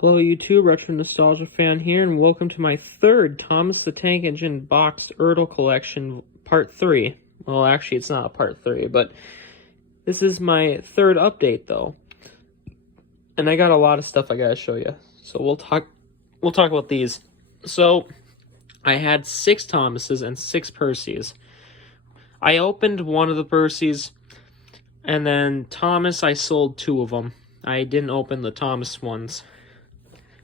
Hello YouTube, Retro Nostalgia Fan here, and welcome to my third Thomas the Tank Engine boxed Ertl collection, part 3. Well, actually, it's not a part 3, but this is my third update, though. And I got a lot of stuff I gotta show you. So we'll talk about these. So, I had 6 Thomases and 6 Percys. I opened one of the Percys, and then Thomas, I sold 2 of them. I didn't open the Thomas ones.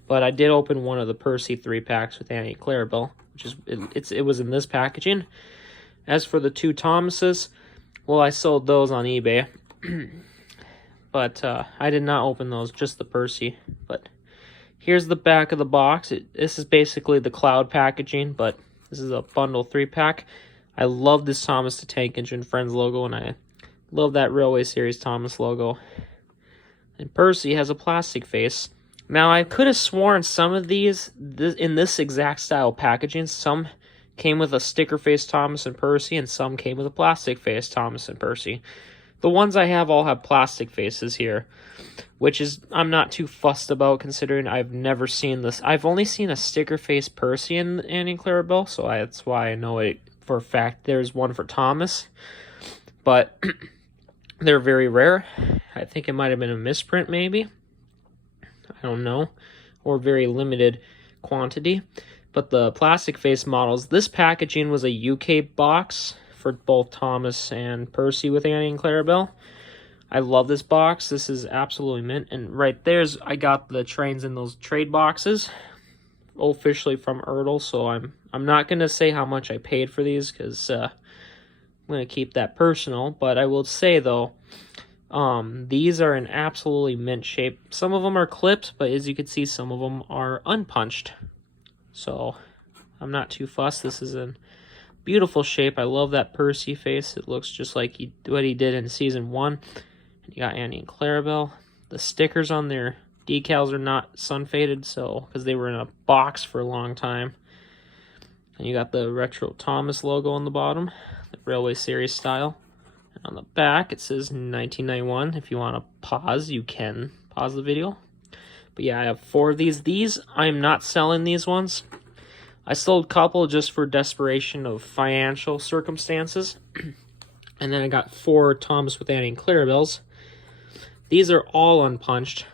But I did open one of the Percy 3-packs with Annie Clarabelle, which is it was in this packaging. As for the 2 Thomases, well, I sold those on eBay. But I did not open those, just the Percy. But here's the back of the box. This is basically the cloud packaging, but this is a bundle 3-pack. I love this Thomas the Tank Engine Friends logo, and I love that Railway Series Thomas logo. And Percy has a plastic face. Now, I could have sworn some of these, in this exact style packaging, some came with a sticker face Thomas and Percy, and some came with a plastic face Thomas and Percy. The ones I have all have plastic faces here, which is, I'm not too fussed about, considering I've never seen this. I've only seen a sticker face Percy in Annie Clarabelle, so that's why I know it for a fact. There's one for Thomas, but they're very rare. I think it might have been a misprint, maybe. I don't know, or very limited quantity. But the plastic face models, this packaging was a UK box for both Thomas and Percy with Annie and Clarabelle. I love this box. This is absolutely mint. And right there's, I got the trains in those trade boxes, officially from Ertl. So I'm not gonna say how much I paid for these, because I'm gonna keep that personal. But I will say though, these are in absolutely mint shape. Some of them are clipped, but as you can see, some of them are unpunched. So, I'm not too fussed. This is in beautiful shape. I love that Percy face. It looks just like what he did in Season 1. And you got Annie and Clarabelle. The stickers on their decals are not sun-faded, so, because they were in a box for a long time. And you got the Retro Thomas logo on the bottom, the Railway Series style. On the back, it says 1991. If you want to pause, you can pause the video. But yeah, I have 4 of these. These, I'm not selling these ones. I sold a couple just for desperation of financial circumstances. And then I got 4 Thomas with Annie and Clarabelles. These are all unpunched.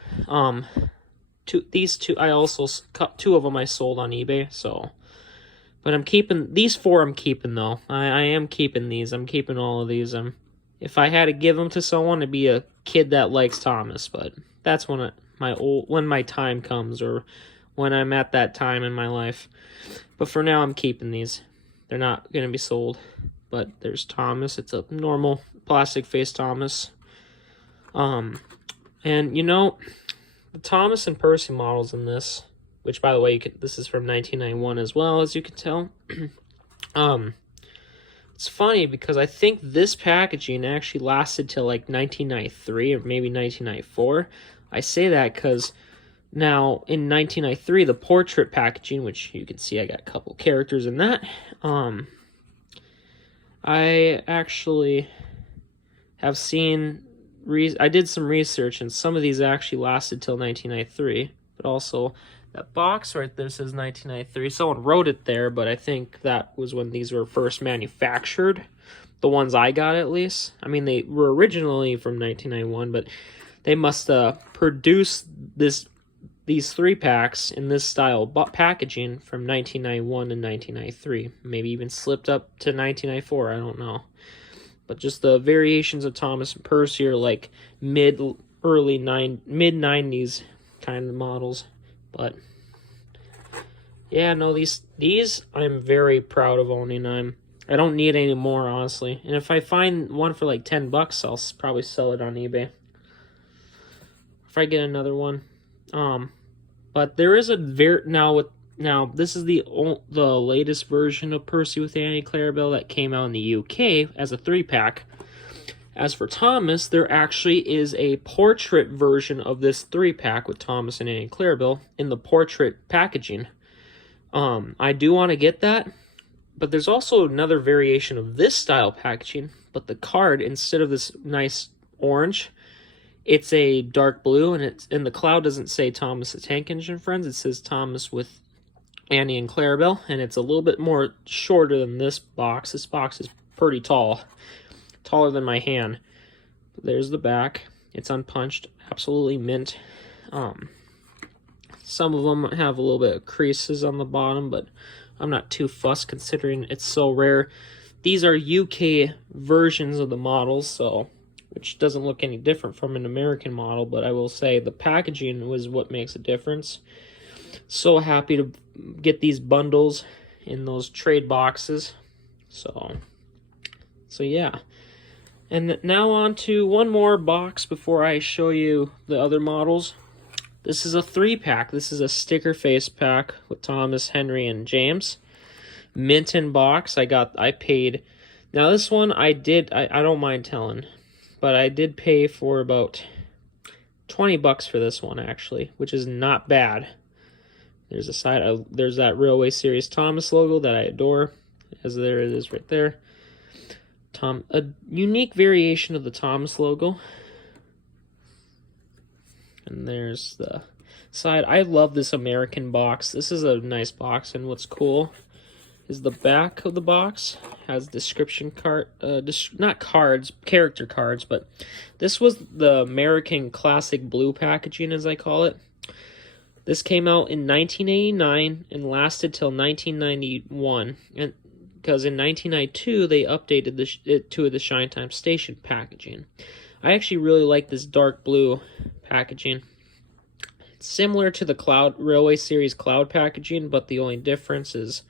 These two, I also, 2 of them I sold on eBay, so... But I'm keeping, these 4 I'm keeping though. I am keeping these. I'm keeping all of these. If I had to give them to someone, it'd be a kid that likes Thomas, but that's when my time comes, or when I'm at that time in my life. But for now, I'm keeping these. They're not going to be sold. But there's Thomas. It's a normal plastic face Thomas. And you know, the Thomas and Percy models in this, which by the way, this is from 1991 as well, as you can tell. It's funny because I think this packaging actually lasted till like 1993 or maybe 1994. I say that because now in 1993, the portrait packaging, which you can see I got a couple characters in that, I actually have seen, I did some research, and some of these actually lasted till 1993, but also that box right there says 1993. Someone wrote it there, but I think that was when these were first manufactured. The ones I got, at least. I mean, they were originally from 1991, but they must produce these 3-packs in this style packaging from 1991 and 1993. Maybe even slipped up to 1994. I don't know. But just the variations of Thomas and Percy are like mid-90s kind of models. But yeah, no, these I'm very proud of owning. I don't need any more, honestly. And if I find one for like $10, I'll probably sell it on eBay if I get another one. But there is a now this is the latest version of Percy with Annie Clarabelle that came out in the UK as a 3-pack. As for Thomas, there actually is a portrait version of this 3-pack with Thomas and Annie Clarabelle in the portrait packaging. I do want to get that, but there's also another variation of this style packaging, but the card, instead of this nice orange, It's a dark blue, and the cloud doesn't say Thomas the Tank Engine Friends. It says Thomas with Annie and Clarabelle, and it's a little bit more shorter than this box. This box is pretty tall, taller than my hand. There's the back. It's unpunched, absolutely mint. Some of them have a little bit of creases on the bottom, but I'm not too fussed considering it's so rare. These are UK versions of the models, so which doesn't look any different from an American model, but I will say the packaging was what makes a difference. So happy to get these bundles in those trade boxes. So yeah. And now on to one more box before I show you the other models. This is a 3-pack. This is a sticker face pack with Thomas, Henry, and James. Mint in box. I paid. Now this one I don't mind telling, but I did pay for about $20 for this one actually, which is not bad. There's a side. There's that Railway Series Thomas logo that I adore, as there it is right there. A unique variation of the Thomas logo. And there's the side. I love this American box. This is a nice box, and what's cool is the back of the box has description card, not cards, character cards, but this was the American classic blue packaging, as I call it. This came out in 1989 and lasted till 1991, and because in 1992 they updated it to the Shine Time Station packaging. I actually really like this dark blue packaging. It's similar to the Railway Series Cloud packaging, but the only difference is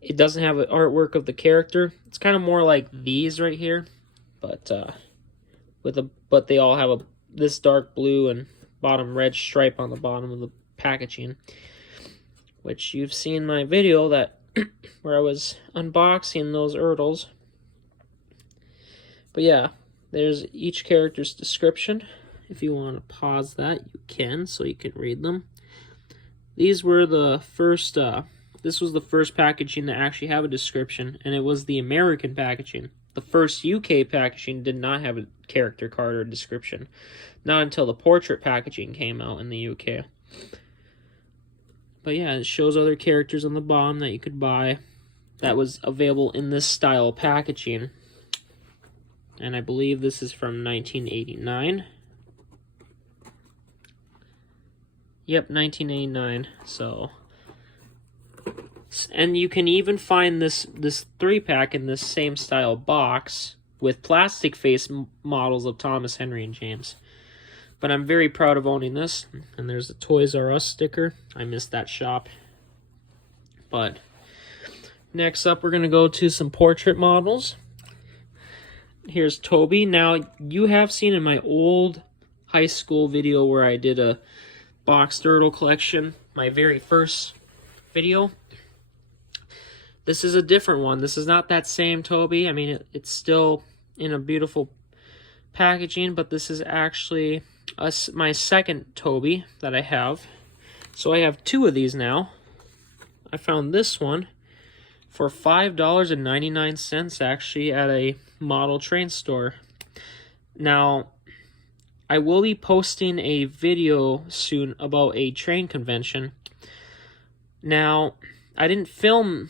it doesn't have an artwork of the character. It's kind of more like these right here, but they all have this dark blue and bottom red stripe on the bottom of the packaging, which you've seen my video that where I was unboxing those Ertls. But yeah, there's each character's description. If you want to pause that, you can, so you can read them. These were the first. This was the first packaging to actually have a description, and it was the American packaging. The first UK packaging did not have a character card or description. Not until the portrait packaging came out in the UK. But yeah, it shows other characters on the bottom that you could buy that was available in this style of packaging. And I believe this is from 1989. Yep, 1989. So, and you can even find this 3-pack in this same style box with plastic face models of Thomas, Henry, and James. But I'm very proud of owning this. And there's the Toys R Us sticker. I missed that shop. But next up, we're going to go to some portrait models. Here's Toby. Now, you have seen in my old high school video where I did a boxed Ertl collection, my very first video. This is a different one. This is not that same Toby. I mean, it's still in a beautiful packaging, but this is actually my second Toby that I have. So I have 2 of these now. I found this one for $5.99 actually at a model train store. Now, I will be posting a video soon about a train convention. Now, I didn't film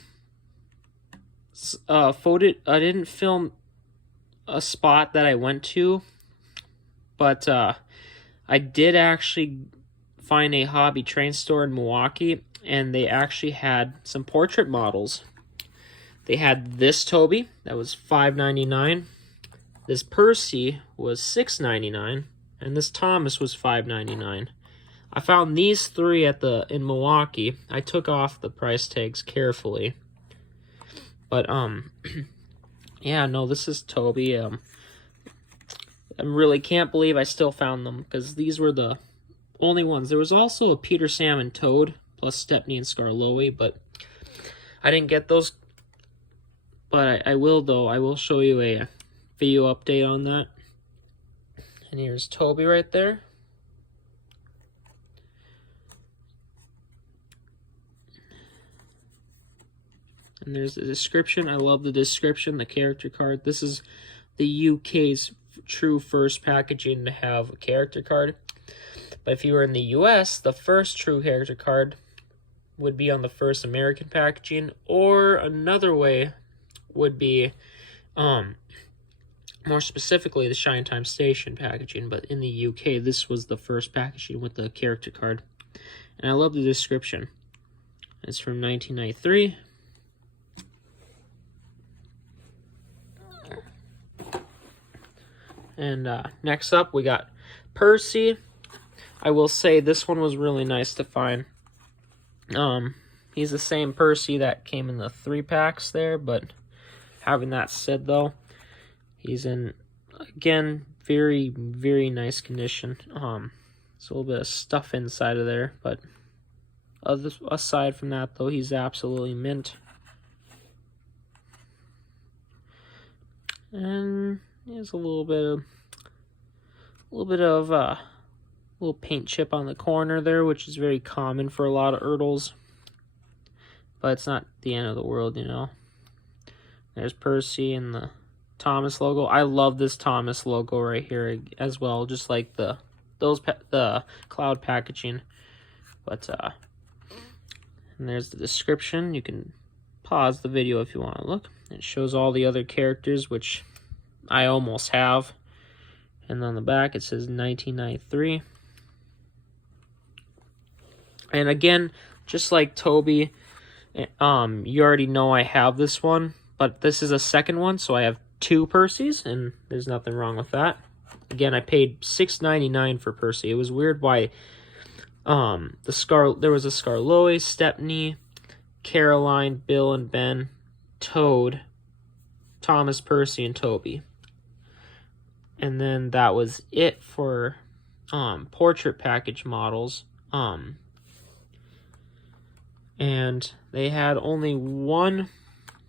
I didn't film a spot that I went to, but I did actually find a hobby train store in Milwaukee, and they actually had some portrait models. They had this Toby that was $5.99. This Percy was $6.99, and this Thomas was $5.99. I found these 3 in Milwaukee. I took off the price tags carefully. But yeah, no, this is Toby. I really can't believe I still found them, because these were the only ones. There was also a Peter, Sam, and Toad, plus Stepney and Skarloey, but I didn't get those. But I will, though. I will show you a video update on that. And here's Toby right there. And there's the description. I love the description, the character card. This is the UK's true first packaging to have a character card. But if you were in the US, the first true character card would be on the first American packaging, or another way would be, more specifically, the Shine Time Station packaging. But in the UK, this was the first packaging with the character card. And I love the description. It's from 1993. And next up, we got Percy. I will say this one was really nice to find. He's the same Percy that came in the 3-packs there, but having that said, though, he's in, again, very, very nice condition. There's a little bit of stuff inside of there, but aside from that, though, he's absolutely mint. And there's a little paint chip on the corner there, which is very common for a lot of Ertls. But it's not the end of the world, you know. There's Percy and the Thomas logo. I love this Thomas logo right here as well, just like the cloud packaging. But and there's the description. You can pause the video if you want to look. It shows all the other characters, which I almost have. And on the back it says 1993. And again, just like Toby, you already know I have this one, but this is a second one, so I have 2 Percys, and there's nothing wrong with that. Again, I paid $6.99 for Percy. It was weird why there was a Scarloe, Stepney, Caroline, Bill and Ben, Toad, Thomas, Percy, and Toby. And then that was it for portrait package models. And they had only one.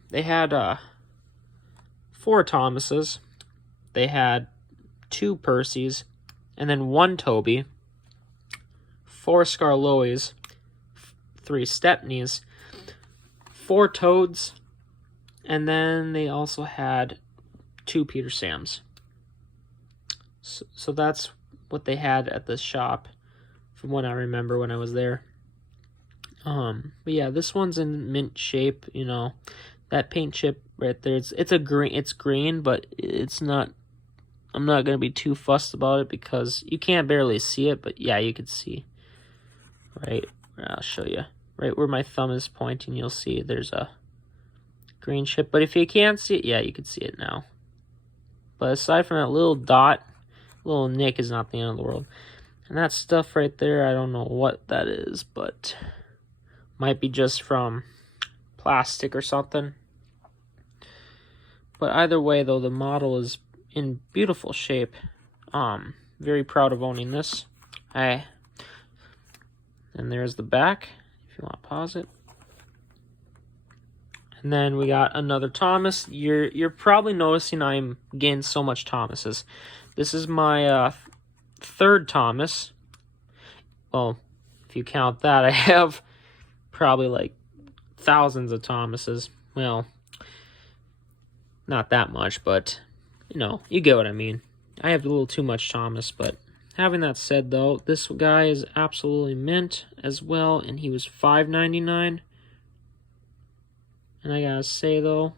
They had 4 Thomases. They had 2 Percys, and then 1 Toby, 4 Scarloes, 3 Stepneys, 4 Toads, and then they also had 2 Peter Sams. So that's what they had at the shop, from what I remember when I was there. But yeah, this one's in mint shape. You know, that paint chip right there. It's green, but it's not. I'm not gonna be too fussed about it because you can't barely see it. But yeah, you can see. Right, I'll show you. Right where my thumb is pointing, you'll see there's a green chip. But if you can't see it, yeah, you can see it now. But aside from that little dot, little nick is not the end of the world. And that stuff right there, I don't know what that is, but might be just from plastic or something. But either way, though, the model is in beautiful shape. Very proud of owning this. And there's the back, if you want to pause it. And then we got another Thomas. You're probably noticing I'm getting so much Thomases. This is my 3rd Thomas. Well, if you count that, I have probably like thousands of Thomases. Well, not that much, but you know, you get what I mean. I have a little too much Thomas, but having that said, though, this guy is absolutely mint as well, and he was $5.99. And I gotta say, though,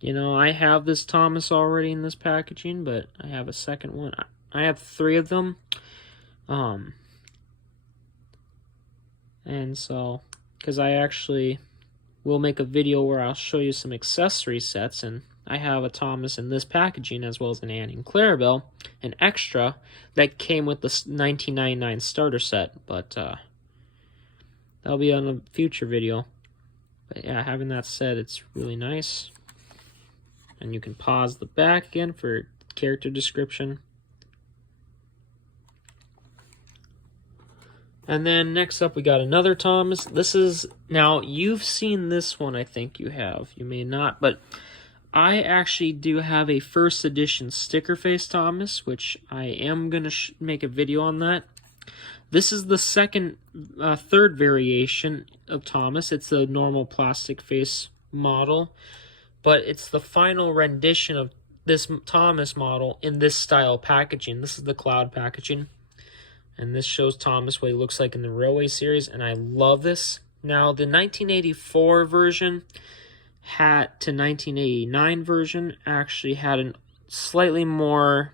you know, I have this Thomas already in this packaging, but I have a second one. I have 3 of them. And so, because I actually will make a video where I'll show you some accessory sets, and I have a Thomas in this packaging as well as an Annie and Clarabelle, an extra that came with the $19.99 starter set, but that'll be on a future video. But yeah, having that said, it's really nice. And you can pause the back again for character description. And then next up, we got another Thomas. This is, now you've seen this one, I think you have. You may not, but I actually do have a first edition sticker face Thomas, which I am going to make a video on that. This is the third variation of Thomas. It's a normal plastic face model, but it's the final rendition of this Thomas model in this style packaging. This is the cloud packaging, and this shows Thomas what he looks like in the Railway series, and I love this. Now, the 1984 version to 1989 version actually had a slightly more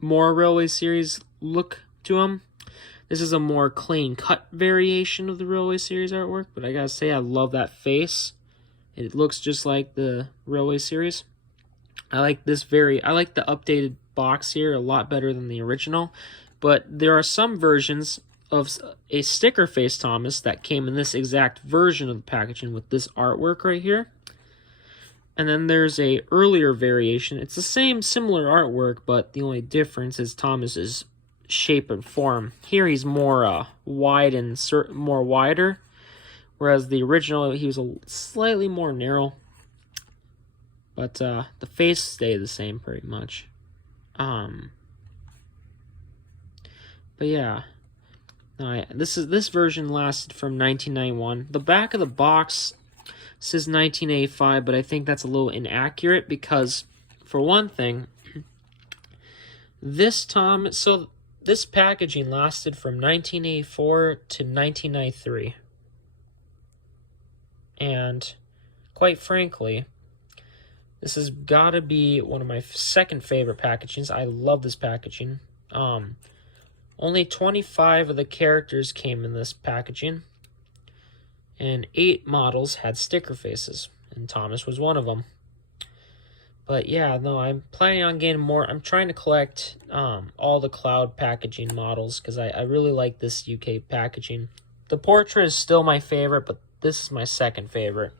Railway series look to them. This is a more clean-cut variation of the Railway series artwork, but I gotta say, I love that face. It looks just like the Railway series. I like the updated box here a lot better than the original, but there are some versions of a sticker face Thomas that came in this exact version of the packaging with this artwork right here. And then there's a earlier variation. It's the similar artwork, but the only difference is Thomas's shape and form. Here he's more wide and more wider, whereas the original he was a slightly more narrow. But the face stayed the same pretty much. But yeah, this version lasted from 1991. The back of the box says 1985, but I think that's a little inaccurate because, for one thing, this packaging lasted from 1984 to 1993. And quite frankly, this has got to be one of my second favorite packagings. I love this packaging. Only 25 of the characters came in this packaging, and 8 models had sticker faces, and Thomas was one of them. But yeah, no, I'm planning on getting more. I'm trying to collect all the cloud packaging models because I really like this UK packaging. The portrait is still my favorite, but this is my second favorite.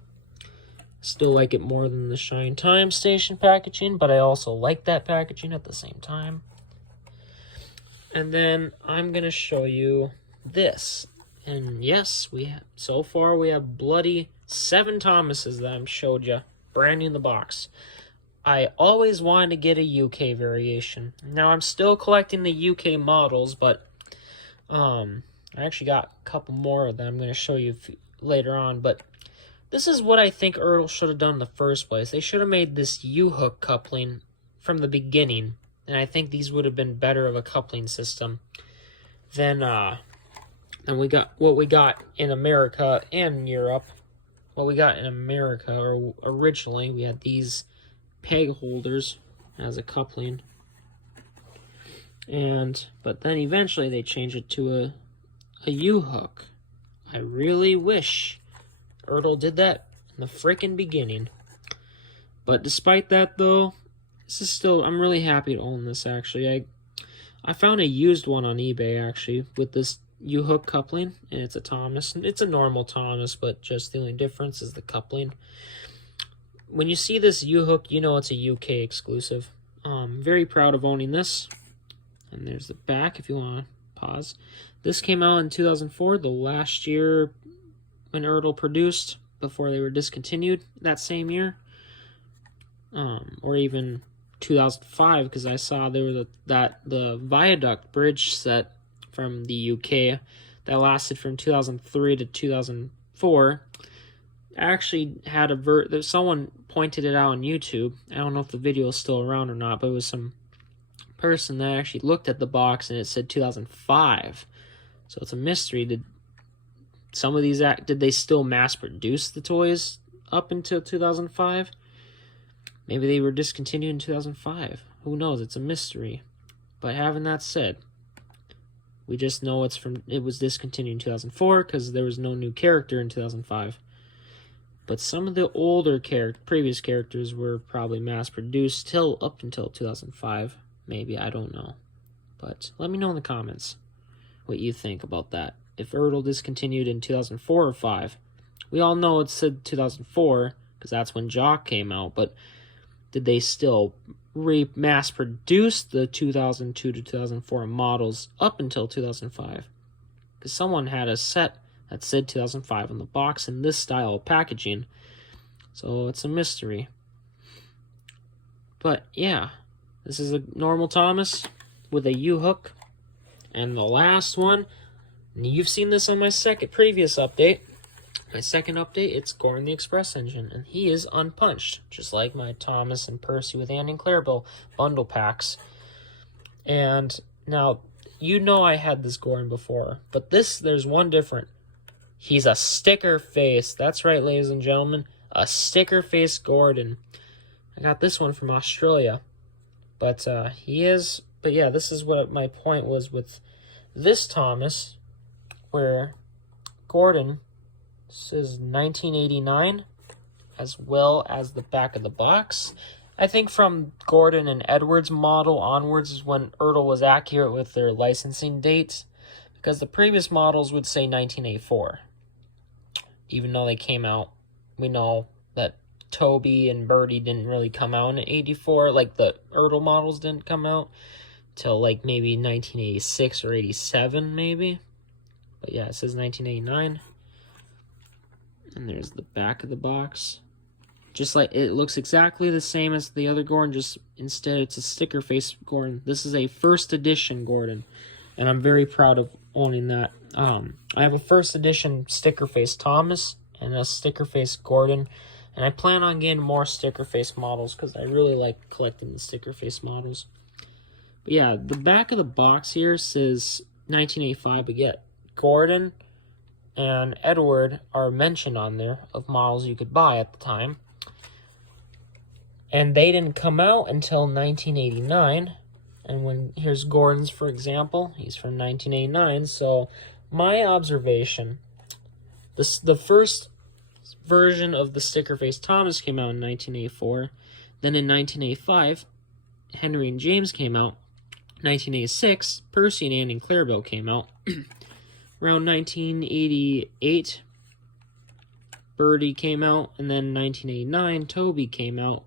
Still like it more than the Shine Time Station packaging, but I also like that packaging at the same time. And then I'm going to show you this. And yes, so far we have bloody 7 Thomases that I've showed you, brand new in the box. I always wanted to get a UK variation. Now I'm still collecting the UK models, but I actually got a couple more that I'm going to show you later on. But this is what I think Ertl should have done in the first place. They should have made this U-hook coupling from the beginning, and I think these would have been better of a coupling system than we got what we got in America and Europe. What we got in America, or originally, we had these peg holders as a coupling, but then eventually they changed it to a U-hook. I really wish Ertl did that in the frickin' beginning. But despite that, though, I'm really happy to own this, actually. I found a used one on eBay, actually, with this U-hook coupling, and it's a Thomas. It's a normal Thomas, but just the only difference is the coupling. When you see this U-hook, you know it's a UK exclusive. I'm very proud of owning this. And there's the back, if you want to pause. This came out in 2004, the last year when Ertl produced, before they were discontinued that same year. Or even 2005, because I saw there was the Viaduct bridge set from the UK that lasted from 2003 to 2004. Actually had someone pointed it out on YouTube. I don't know if the video is still around or not, but it was some person that actually looked at the box and it said 2005. So it's a mystery. Did they still mass produce the toys up until 2005? Maybe they were discontinued in 2005. Who knows? It's a mystery. But having that said, we just know it was discontinued in 2004 because there was no new character in 2005. But some of the older previous characters were probably mass-produced up until 2005. Maybe, I don't know. But let me know in the comments what you think about that. If Ertl discontinued in 2004 or 5. We all know it said 2004, because that's when Jock came out, but did they still mass-produce the 2002 to 2004 models up until 2005? Because someone had a set that said 2005 on the box in this style of packaging. So it's a mystery. But yeah, this is a normal Thomas with a U-hook. And the last one, and you've seen this on my previous update, My second update, it's Gordon the Express Engine, and he is unpunched, just like my Thomas and Percy with Andy and Clarabelle bundle packs. And now, you know I had this Gordon before, but there's one different. He's a sticker face. That's right, ladies and gentlemen, a sticker face Gordon. I got this one from Australia, but yeah, this is what my point was with this Thomas, where Gordon says 1989, as well as the back of the box. I think from Gordon and Edwards model onwards is when Ertl was accurate with their licensing dates, because the previous models would say 1984. Even though they came out, we know that Toby and Birdie didn't really come out in 84, like the Ertl models didn't come out till like maybe 1986 or 87 maybe. But yeah, it says 1989. And there's the back of the box. Just like, it looks exactly the same as the other Gordon, just instead it's a sticker face Gordon. This is a first edition Gordon, and I'm very proud of owning that. I have a first edition sticker face Thomas and a sticker face Gordon, and I plan on getting more sticker face models because I really like collecting the sticker face models. But yeah, the back of the box here says 1985, but yet Gordon and Edward are mentioned on there of models you could buy at the time. And they didn't come out until 1989. And here's Gordon's, for example. He's from 1989. So my observation, the first version of the sticker face Thomas came out in 1984. Then in 1985, Henry and James came out. 1986, Percy and Andy and Clarabelle came out. Around 1988, Birdie came out, and then 1989, Toby came out,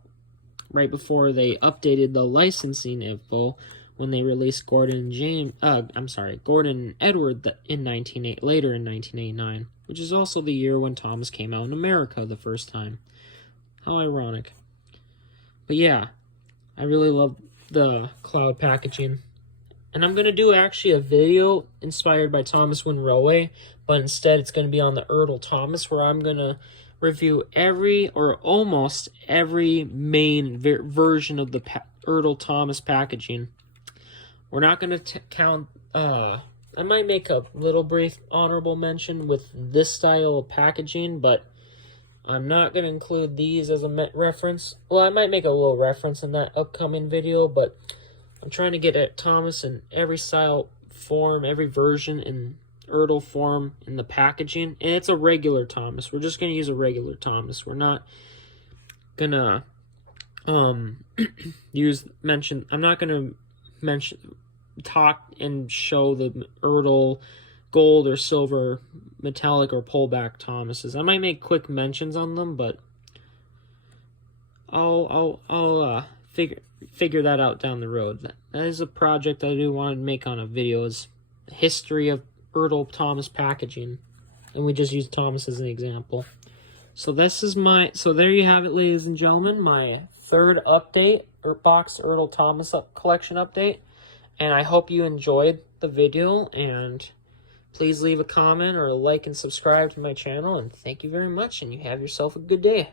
right before they updated the licensing info when they released Gordon and Edward later in 1989, which is also the year when Thomas came out in America the first time. How ironic. But yeah, I really love the cloud packaging. And I'm going to do actually a video inspired by Thomas Win Railway, but instead it's going to be on the Ertl Thomas, where I'm going to review every or almost every main version of the Ertl Thomas packaging. We're not going to count, I might make a little brief honorable mention with this style of packaging, but I'm not going to include these as a reference. Well, I might make a little reference in that upcoming video, but I'm trying to get at Thomas in every style form, every version in Ertl form in the packaging. And it's a regular Thomas. We're just going to use a regular Thomas. We're not going to I'm not going to talk and show the Ertl gold or silver metallic or pullback Thomases. I might make quick mentions on them, but I'll figure that out down the road. That is a project I do want to make on a video, is history of Ertl Thomas packaging, and we just use Thomas as an example. So there you have it, ladies and gentlemen, my third update, box Ertl Thomas collection update, and I hope you enjoyed the video, and please leave a comment or like and subscribe to my channel, and thank you very much, and you have yourself a good day.